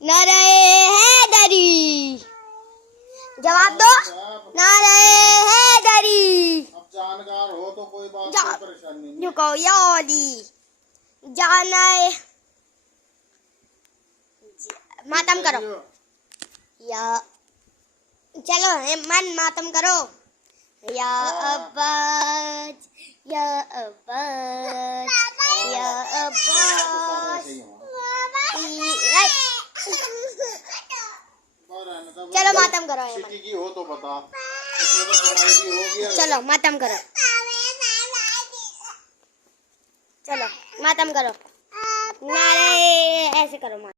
नारे हैदरी। जवाब दो। नारे हैदरी। अब जानकार हो तो कोई बात कोई परेशानी नहीं। रुको योली जाना है। मातम करो या चलो मन मातम करो। या अब्बास या अब्बास या अब्बास। चलो मातम करो। सिटी की हो तो बता। इसमें तो कमाई की होगी। चलो मातम करो। चलो मातम करो। नारे ऐसे करो मातम।